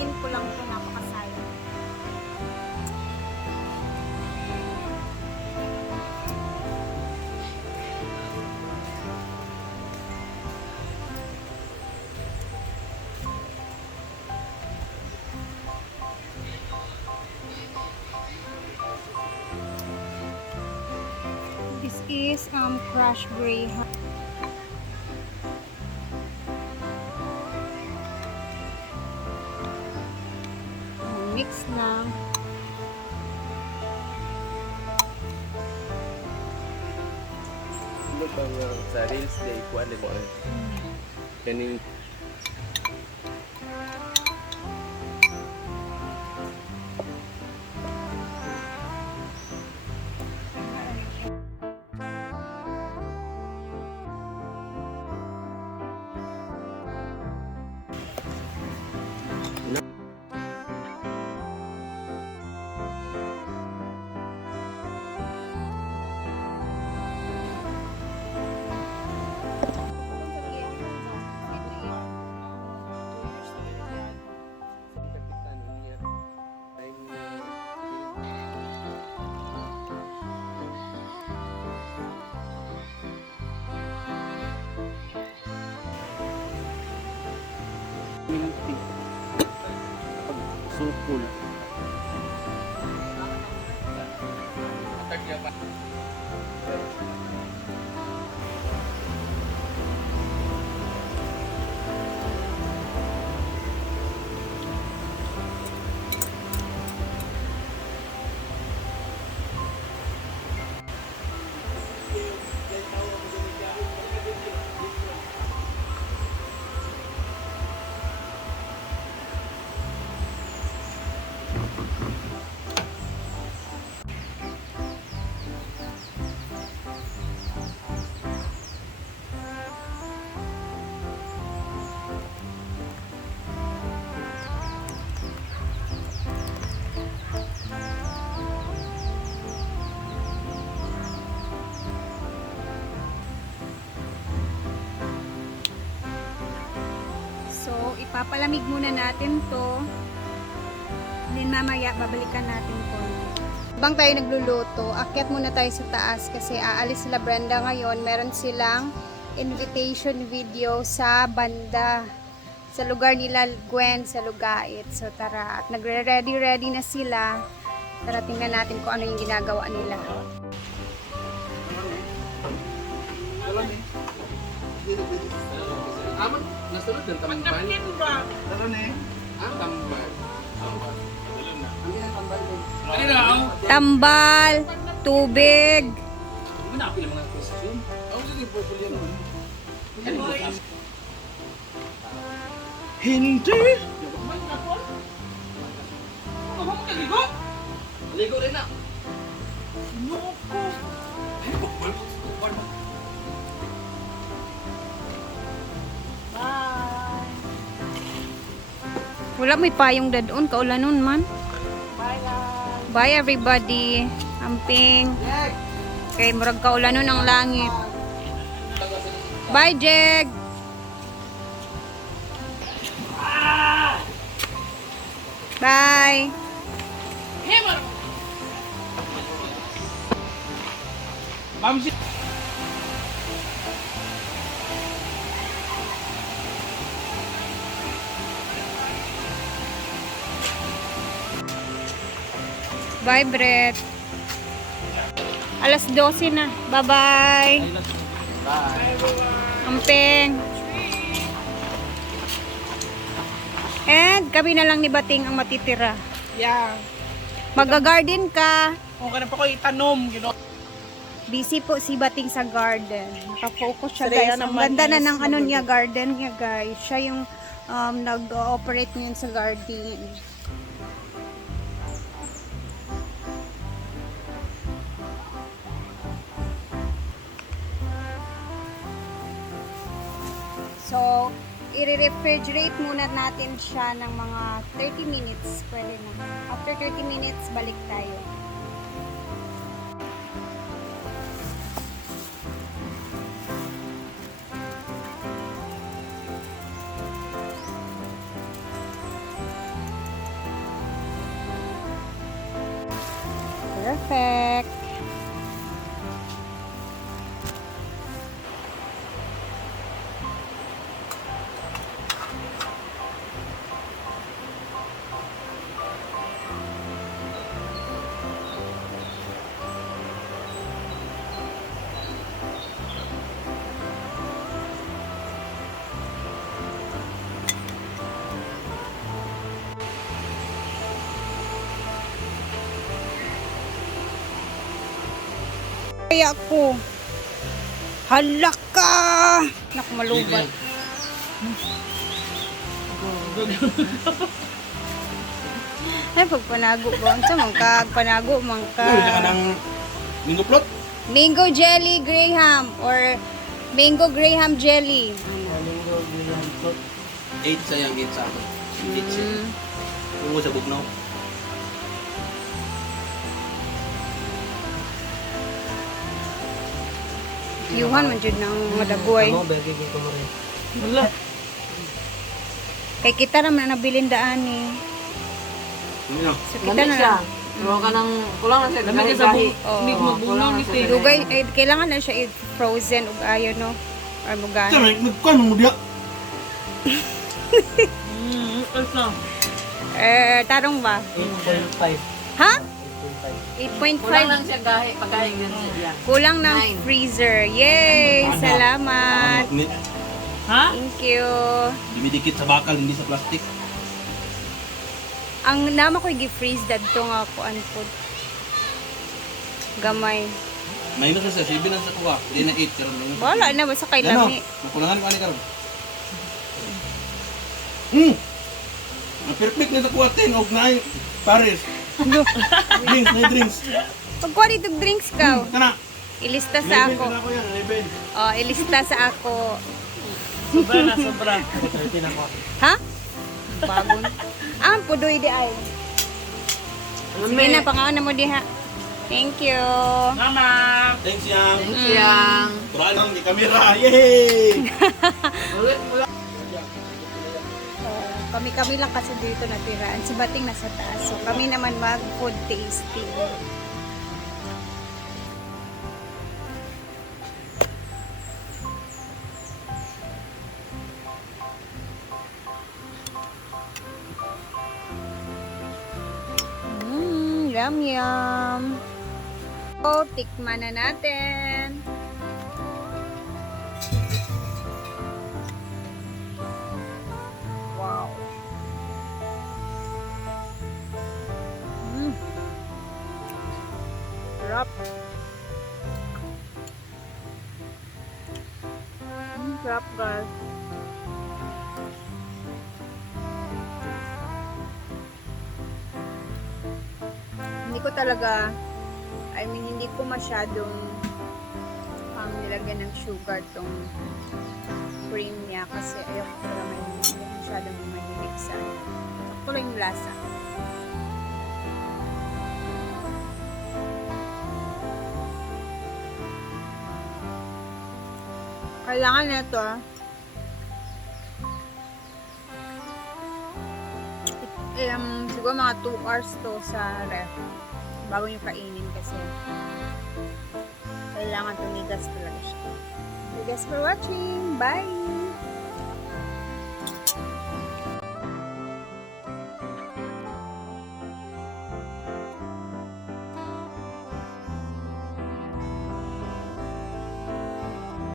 Clean ko lang ito, napakasayang. This is crushed greyhound. Mix na. Ano bang sa Reels Day, kuha din mo. Kanin milk tea. Sukul. So, ipapalamig muna natin to. Then mamaya, babalikan natin to. Habang tayo nagluluto, akyat muna tayo sa taas kasi aalis sila Brenda ngayon. Meron silang invitation video sa banda. Sa lugar nila Gwen, sa Lugait. So, tara. At nagre-ready na sila. Tara, tingnan natin kung ano yung ginagawa nila. Aman, nasunod ng tambal. Tara na eh. Ah, tambal. Tambal, tubig. Manapil ang mga question. Ako sige po po yan. Hindi. Ligo rin na. Wala may payong dadon, kaulanon man. Bye everybody. Amping. Okay, murag kaulanon ang langit. Bye Jeg. Bye. Ma'am si Bye, Brett. Alas 12 na. Bye-bye. Amping. And kami na lang ni Bating ang matitira. Yeah. Mag-garden ka. Kung ka na pa ko itanom, you know. Busy po si Bating sa garden. Nakafocus siya, Sila guys. Ang naman ganda na is ng ano niya, garden niya, guys. Siya yung nag-ooperate niyan sa garden. So, i-refrigerate muna natin siya ng mga 30 minutes. Pwede na. After 30 minutes, balik tayo. Perfect. Kaya ako. Hala ka! Naku, malubat. Ay, pagpanago ba? Sa mga panago, Ano ka ng mango plot? Mango jelly graham or mango graham jelly. 8 sayang 8 sa akin. 8 siya. Tungo sa bugnaw. Yuhan man jud ng madagoy. Wala. Kay kita naman nabilin daan eh. Ano? So kita na. Kulang na siya. Lamig ka sa Gahi-gahi. Hindi mabunaw ni Tito. Dugay, kailangan na siya i-frozen ug ayo no. Or mugano. Nagkuhan mo diya. Asa? Tarong ba? 8.5. Ha? Kulang 8.5. lang siya gahi. Pagkain yan siya. Kulang ng 9. freezer. Yay! Salamat. Ha? Thank you. Dumidikit sa bakal, hindi sa plastic. Ang nama ko gi-freeze dadto nga ako anpod. Gamay. Minus na siya, 7 na sa kuha. Hindi na 8 karon minus. Wala na basta kay Ano? lami. Makulangan ko ani karon. Ang perfect na sa kuha 10 og 9 Paris. Drinks, na drinks. Pagkuha dito drinks ka. Kana. Ilista sa 11 ako. na ako yan, 11. Oh, ilista sa ako. Sobra na, sobra. Ha? Bagon. Pudoy di ay. Sige na, pangaon na mo diha. Thank you. Mama! Thanks yang. Thank you, Yang. Turaan lang di kamera. Yay! Kami lang kasi dito natiraan. Si Bating nasa taas. So kami naman mag-food tasting. Yum yum. So, tikman na natin. Wow. Sarap. Sarap guys. Hindi ko talaga, hindi ko masyadong nilagyan ng sugar tong cream niya kasi ayoko talaga masyadong mahilig sa sakto lang yung lasa. Kailangan na ito siguro mga 2 hours to sa ref bago nyo kainin kasi kailangan tumigas talaga siya. Thank you guys for watching. Bye!